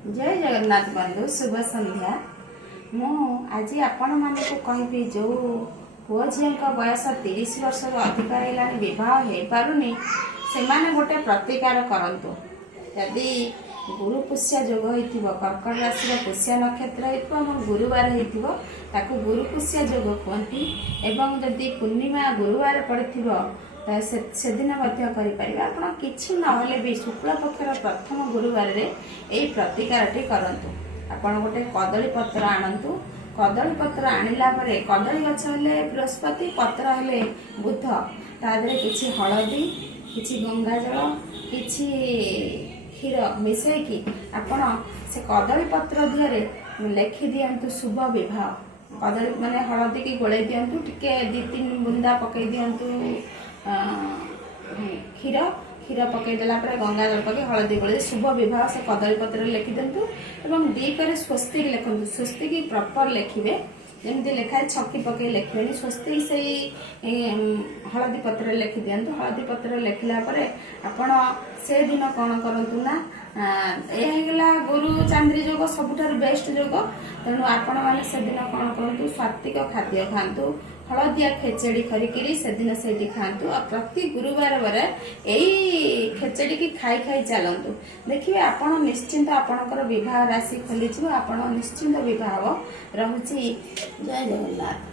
जय जगन्नाथ बंधु शुभ संध्या। मु आज आपण मानक कहबी जो पुओ झी बयस 30 वर्ष अधिक है बह हो पारुनी से गोटे प्रतिकार करतु। यदि गुरु पुष्या जोग हो कर्कट राशि पुष्या नक्षत्र हो गुरुवार हो गुरु पुष्या जोग कहती एवं जदि पूर्णिमा गुरुवार पड़े से दिन आप किसी नहले भी शुक्ल पक्षर प्रथम गुरुवार रे यही प्रतिकारटी करंतु। आपण गोटे कदली पत्र आणंतु। कदली पत्र आणिला परे कदली गछ हेले बृहस्पति पत्र हेले बुध तादरे किछि हळदी किछि गंगा जल किछि क्षीर मिसैकी आपण से कदली पत्र दिहरे लेखि दियंतु शुभ विवाह। कदली माने हळदी की गोळे दियंतु टिके 2-3 बुंदा पकई दियंतु क्षीर क्षीर पकईदेला गंगा जल पकई हलदी गोले शुभ विवाह से कदली पत्र लिखि दिंतु एवं दीकर स्वस्तिक लिखु। स्वस्तिक प्रॉपर लिखे जमी लिखाए छकी पकई लिखे स्वस्तिक से हलदी पत्र लिखि दिंतु। हलदी पत्र लिखला आपण से दिन कौन करूँ ना यहला गुरु चांद्री जोग सबुठार बेस्ट जोग। तेणु आपण मैंने से दिन कौन करूँ सात्विक खाद्य खातु हलदिया खेचेड़ी खरिकी से दिन से खातु। प्रति गुरुवार बार यही खेचेड़ी की खाई खाई चलतु देखिए आपण निश्चिंत आपणकर विवाह राशि खोली आप निश्चिंत विवाह रहुची। जय जगन्नाथ।